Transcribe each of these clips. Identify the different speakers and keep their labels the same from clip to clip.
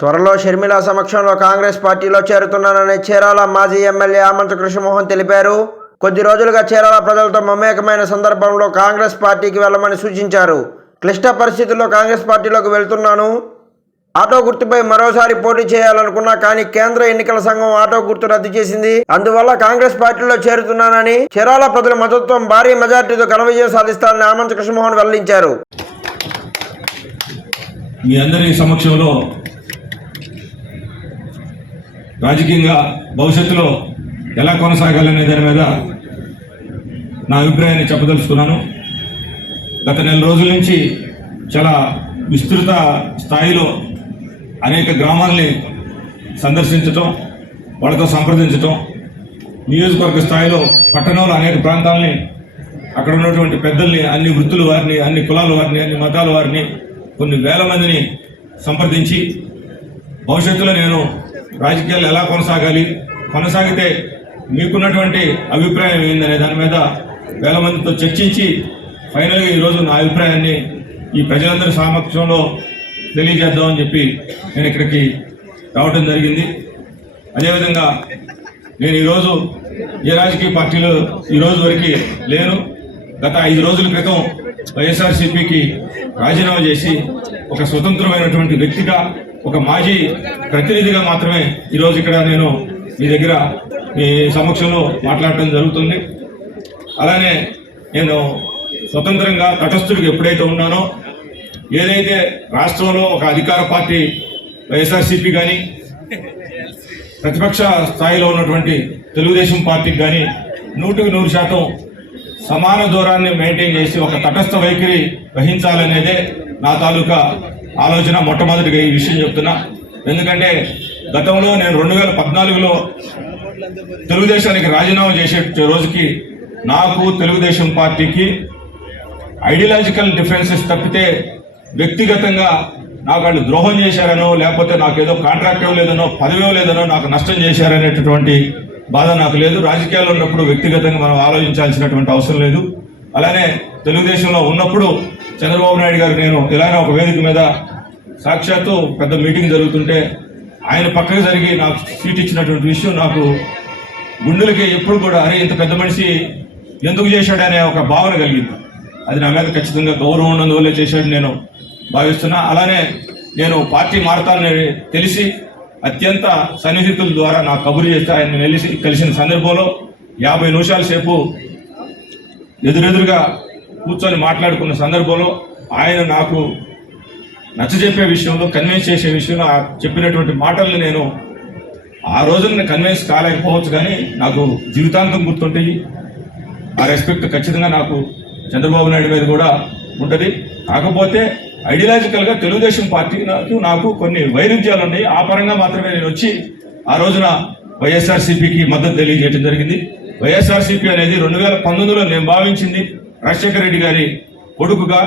Speaker 1: త్వరలో షర్మిల సమక్షంలో కాంగ్రెస్ పార్టీలో చేరుతున్నానని చీరాల మాజీ ఎమ్మెల్యే ఆమంత కృష్ణమోహన్ తెలిపారు. కొద్ది రోజులుగా చీరాల ప్రజలతో మమేకమైన సందర్భంలో కాంగ్రెస్ పార్టీకి వెళ్ళమని సూచించారు. క్లిష్ట పరిస్థితుల్లో కాంగ్రెస్ పార్టీలోకి వెళ్తున్నాను. ఆటో గుర్తుపై మరోసారి పోటీ చేయాలనుకున్నా కానీ కేంద్ర ఎన్నికల సంఘం ఆటో గుర్తు రద్దు చేసింది. అందువల్ల కాంగ్రెస్ పార్టీలో చేరుతున్నానని చీరాల ప్రజల మద్దతుతో భారీ మెజార్టీతో ఘన విజయం సాధిస్తానని ఆమంత కృష్ణమోహన్ వెల్లడించారు.
Speaker 2: మీ అందరి సమక్షంలో రాజకీయంగా భవిష్యత్తులో ఎలా కొనసాగాలనే దాని మీద నా అభిప్రాయాన్ని చెప్పదలుచుకున్నాను. గత నెల రోజుల నుంచి చాలా విస్తృత స్థాయిలో అనేక గ్రామాల్ని సందర్శించటం వాళ్ళతో సంప్రదించటం నియోజకవర్గ స్థాయిలో పట్టణంలో అనేక ప్రాంతాలని అక్కడ ఉన్నటువంటి పెద్దల్ని అన్ని వృత్తుల వారిని అన్ని కులాల వారిని అన్ని మతాల వారిని కొన్ని వేల మందిని సంప్రదించి భవిష్యత్తులో నేను రాజకీయాలు ఎలా కొనసాగాలి కొనసాగితే మీకున్నటువంటి అభిప్రాయం ఏందనే దాని మీద వేల మందితో చర్చించి ఫైనల్గా ఈరోజు నా అభిప్రాయాన్ని ఈ ప్రజలందరి సమక్షంలో తెలియజేద్దామని చెప్పి నేను ఇక్కడికి రావడం జరిగింది. అదేవిధంగా నేను ఈరోజు ఏ రాజకీయ పార్టీలో ఈరోజు వరకు లేను. గత ఐదు రోజుల క్రితం వైఎస్ఆర్సీపీకి రాజీనామా చేసి ఒక స్వతంత్రమైనటువంటి వ్యక్తిగా ఒక మాజీ ప్రతినిధిగా మాత్రమే ఈరోజు ఇక్కడ నేను మీ దగ్గర మీ సమక్షంలో మాట్లాడటం జరుగుతుంది. అలానే నేను స్వతంత్రంగా తటస్థుడికి ఎప్పుడైతే ఉన్నానో ఏదైతే రాష్ట్రంలో ఒక అధికార పార్టీ వైఎస్ఆర్సీపీ కానీ ప్రతిపక్ష స్థాయిలో ఉన్నటువంటి తెలుగుదేశం పార్టీకి కానీ నూటికి నూరు శాతం సమాన దూరాన్ని మెయింటైన్ చేసి ఒక తటస్థ వైఖరి వహించాలనేదే నా తాలూకా ఆలోచన మొట్టమొదటిగా ఈ విషయం చెప్తున్నా. ఎందుకంటే గతంలో నేను రెండు వేల పద్నాలుగులో తెలుగుదేశానికి రాజీనామా చేసే రోజుకి నాకు తెలుగుదేశం పార్టీకి ఐడియాలజికల్ డిఫరెన్సెస్ తప్పితే వ్యక్తిగతంగా నాకు వాళ్ళు ద్రోహం చేశారనో లేకపోతే నాకు ఏదో కాంట్రాక్ట్ ఇవ్వలేదనో పదవి ఇవ్వలేదనో నాకు నష్టం చేశారనేటటువంటి బాధ నాకు లేదు. రాజకీయాల్లో ఉన్నప్పుడు వ్యక్తిగతంగా మనం ఆలోచించాల్సినటువంటి అవసరం లేదు. అలానే తెలుగుదేశంలో ఉన్నప్పుడు చంద్రబాబు నాయుడు గారు నేను ఇలానే ఒక వేదిక మీద సాక్షాత్తు పెద్ద మీటింగ్ జరుగుతుంటే ఆయన పక్కకు జరిగి నాకు సీట్ ఇచ్చినటువంటి విషయం నాకు గుండెలకి ఎప్పుడు కూడా అరే ఇంత పెద్ద మనిషి ఎందుకు చేశాడనే ఒక భావన కలిగింది. అది నా మీద ఖచ్చితంగా గౌరవం ఉన్నందువల్లే చేశాడు నేను భావిస్తున్నా. అలానే నేను పార్టీ మారతానని తెలిసి అత్యంత సన్నిహితుల ద్వారా నాకు కబురు చేస్తే ఆయన కలిసి కలిసిన సందర్భంలో యాభై నిమిషాల సేపు ఎదురెదురుగా కూర్చొని మాట్లాడుకున్న సందర్భంలో ఆయన నాకు నచ్చజెప్పే విషయంలో కన్విన్స్ చేసే విషయంలో ఆ చెప్పినటువంటి మాటల్ని నేను ఆ రోజున కన్విన్స్ కాలేకపోవచ్చు కానీ నాకు జీవితాంతం గుర్తుంటాయి. ఆ రెస్పెక్ట్ ఖచ్చితంగా నాకు చంద్రబాబు నాయుడు మీద కూడా ఉంటుంది. కాకపోతే ఐడియాలజికల్గా తెలుగుదేశం పార్టీ నాకు కొన్ని వైరుధ్యాలు ఉన్నాయి. ఆ పరంగా మాత్రమే నేను వచ్చి ఆ రోజున వైఎస్ఆర్సీపీకి మద్దతు తెలియజేయడం జరిగింది. వైఎస్ఆర్సీపీ అనేది రెండు వేల పంతొమ్మిదిలో నేను భావించింది రాజశేఖర రెడ్డి గారి కొడుకుగా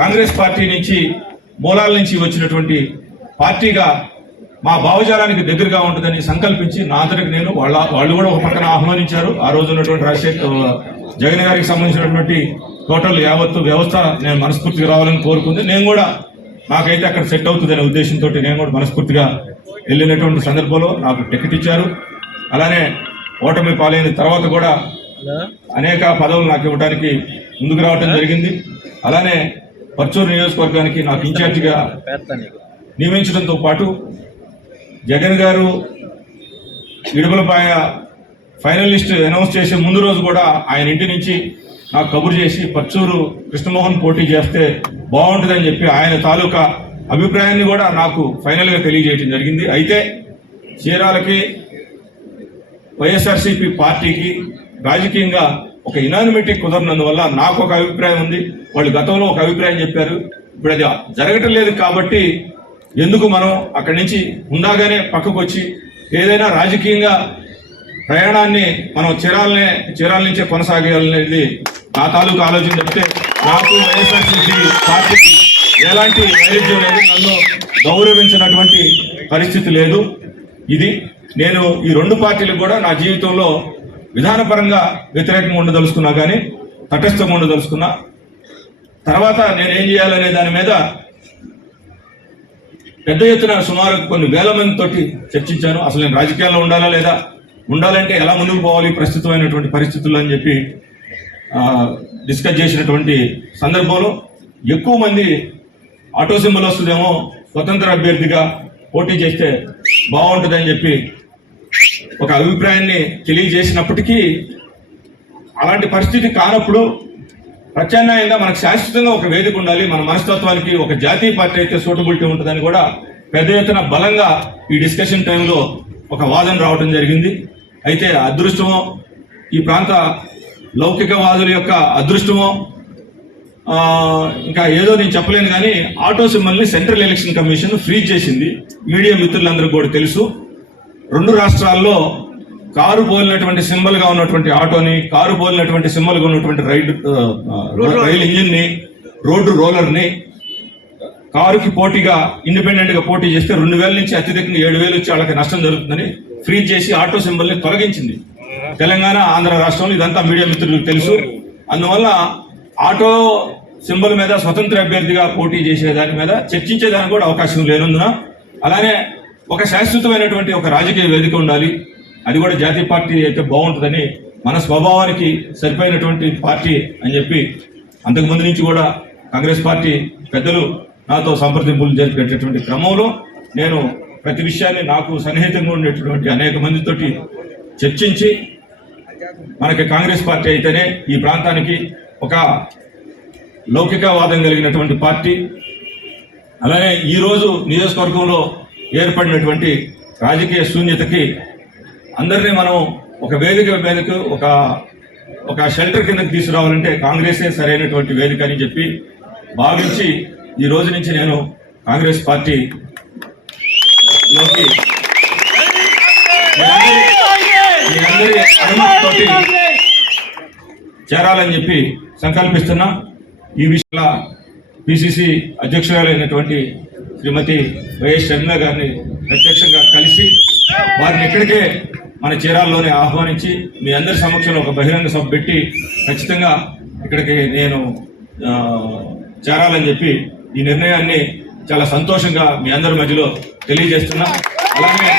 Speaker 2: కాంగ్రెస్ పార్టీ నుంచి మూలాల నుంచి వచ్చినటువంటి పార్టీగా మా భావజాలానికి దగ్గరగా ఉంటుందని సంకల్పించి నా అంతటికి నేను వాళ్ళ వాళ్ళు కూడా ఒక పక్కన ఆహ్వానించారు. ఆ రోజు ఉన్నటువంటి రాజశేఖర్ జగన్ గారికి సంబంధించినటువంటి టోటల్ యావత్తు వ్యవస్థ నేను మనస్ఫూర్తిగా రావాలని కోరుకుంది. నేను కూడా నాకైతే అక్కడ సెట్ అవుతుందనే ఉద్దేశంతో నేను కూడా మనస్ఫూర్తిగా వెళ్ళినటువంటి సందర్భంలో నాకు టికెట్ ఇచ్చారు. అలానే ఓటమి పాలైన తర్వాత కూడా అనేక పదవులు నాకు ఇవ్వడానికి ముందుకు రావడం జరిగింది. అలానే పర్చూరు నియోజకవర్గానికి నాకు ఇన్ఛార్జిగా నియమించడంతో పాటు జగన్ గారు ఇడుగులపాయ ఫైనలిస్ట్ అనౌన్స్ చేసే ముందు రోజు కూడా ఆయన ఇంటి నుంచి నాకు కబురు చేసి పచ్చూరు కృష్ణమోహన్ పోటీ చేస్తే బాగుంటుందని చెప్పి ఆయన తాలూకా అభిప్రాయాన్ని కూడా నాకు ఫైనల్గా తెలియజేయడం జరిగింది. అయితే చీరాలకి వైఎస్ఆర్సీపీ పార్టీకి రాజకీయంగా ఒక ఇనానిమిటీ కుదరనందువల్ల నాకు ఒక అభిప్రాయం ఉంది. వాళ్ళు గతంలో ఒక అభిప్రాయం చెప్పారు. ఇప్పుడు అది జరగటం లేదు కాబట్టి ఎందుకు మనం అక్కడి నుంచి ఉండగానే పక్కకు వచ్చి ఏదైనా రాజకీయంగా ప్రయాణాన్ని మనం చీరాలనే చీరాల నుంచే కొనసాగాలనేది నా తాలూకు ఆలోచన చెప్తే నాకు వైఎస్ఆర్సీపీ పార్టీకి ఎలాంటి వైరుధ్యం లేదు నన్ను గౌరవించినటువంటి పరిస్థితి లేదు. ఇది నేను ఈ రెండు పార్టీలకు కూడా నా జీవితంలో విధానపరంగా వ్యతిరేకంగా ఉండదలుచుకున్నా కానీ తటస్థంగా ఉండదలుచుకున్నా తర్వాత నేను ఏం చేయాలనే దాని మీద పెద్ద ఎత్తున సుమారు కొన్ని వేల మందితోటి చర్చించాను. అసలు నేను రాజకీయాల్లో ఉండాలా లేదా? ఉండాలంటే ఎలా ముందుకు పోవాలి? ప్రస్తుతమైనటువంటి పరిస్థితులు అని చెప్పి డిస్కస్ చేసినటువంటి సందర్భంలో ఎక్కువ మంది ఆటో సింబల్ వస్తుందేమో స్వతంత్ర అభ్యర్థిగా పోటీ చేస్తే బాగుంటుందని చెప్పి ఒక అభిప్రాయాన్ని తెలియజేసినప్పటికీ అలాంటి పరిస్థితి కానప్పుడు ప్రత్యామ్నాయంగా మనకు శాశ్వతంగా ఒక వేదిక ఉండాలి మన మనస్తత్వానికి ఒక జాతీయ పార్టీ అయితే సూటబిలిటీ ఉంటుందని కూడా పెద్ద ఎత్తున బలంగా ఈ డిస్కషన్ టైంలో ఒక వాదన రావడం జరిగింది. అయితే అదృష్టమో ఈ ప్రాంత లౌకికవాదుల యొక్క అదృష్టమో ఇంకా ఏదో నేను చెప్పలేను కానీ ఆటో సింబల్ని సెంట్రల్ ఎలక్షన్ కమిషన్ ఫ్రీజ్ చేసింది. మీడియా మిత్రులందరికీ కూడా తెలుసు. రెండు రాష్ట్రాల్లో కారు పోలినటువంటి సింబల్గా ఉన్నటువంటి ఆటోని కారు పోలినటువంటి సింబల్గా ఉన్నటువంటి రైడ్ రైలు ఇంజిన్ని రోడ్డు రోలర్ని కారుకి పోటీగా ఇండిపెండెంట్గా పోటీ చేస్తే రెండు వేల నుంచి అత్యధికంగా ఏడు వేలు వచ్చి వాళ్ళకి నష్టం జరుగుతుందని ఫ్రీజ్ చేసి ఆటో సింబల్ని తొలగించింది. తెలంగాణ ఆంధ్ర రాష్ట్రంలో ఇదంతా మీడియా మిత్రులకు తెలుసు. అందువల్ల ఆటో సింబల్ మీద స్వతంత్ర అభ్యర్థిగా పోటీ చేసే దాని మీద చర్చించేదానికి కూడా అవకాశం లేనందున అలానే ఒక శాశ్వతమైనటువంటి ఒక రాజకీయ వేదిక ఉండాలి. అది కూడా జాతీయ పార్టీ అయితే బాగుంటుందని మన స్వభావానికి సరిపోయినటువంటి పార్టీ అని చెప్పి అంతకుముందు నుంచి కూడా కాంగ్రెస్ పార్టీ పెద్దలు నాతో సంప్రదింపులు జరిపేటటువంటి క్రమంలో నేను ప్రతి విషయాన్ని నాకు సన్నిహితంగా ఉండేటటువంటి అనేక మందితోటి చర్చించి మనకి కాంగ్రెస్ పార్టీ అయితేనే ఈ ప్రాంతానికి ఒక లౌకికవాదం కలిగినటువంటి పార్టీ. అలానే ఈరోజు నియోజకవర్గంలో ఏర్పడినటువంటి రాజకీయ శూన్యతకి అందరినీ మనం ఒక వేదిక మీదకు ఒక ఒక షెల్టర్ కిందకి తీసుకురావాలంటే కాంగ్రెసే సరైనటువంటి వేదిక అని చెప్పి భావించి ఈ రోజు నుంచి నేను కాంగ్రెస్ పార్టీ లోకి అనుమతితోటి చేరాలని చెప్పి సంకల్పిస్తున్నా. ఈ విషయంలో పిసిసి అధ్యక్షురాలైనటువంటి శ్రీమతి వైఎస్ షర్మిల గారిని ప్రత్యక్షంగా కలిసి వారిని ఇక్కడికే మన చీరాల్లోనే ఆహ్వానించి మీ అందరి సమక్షంలో ఒక బహిరంగ సభ పెట్టి ఖచ్చితంగా ఇక్కడికి నేను చేరాలని చెప్పి ఈ నిర్ణయాన్ని చాలా సంతోషంగా మీ అందరి మధ్యలో తెలియజేస్తున్నా. అలాగే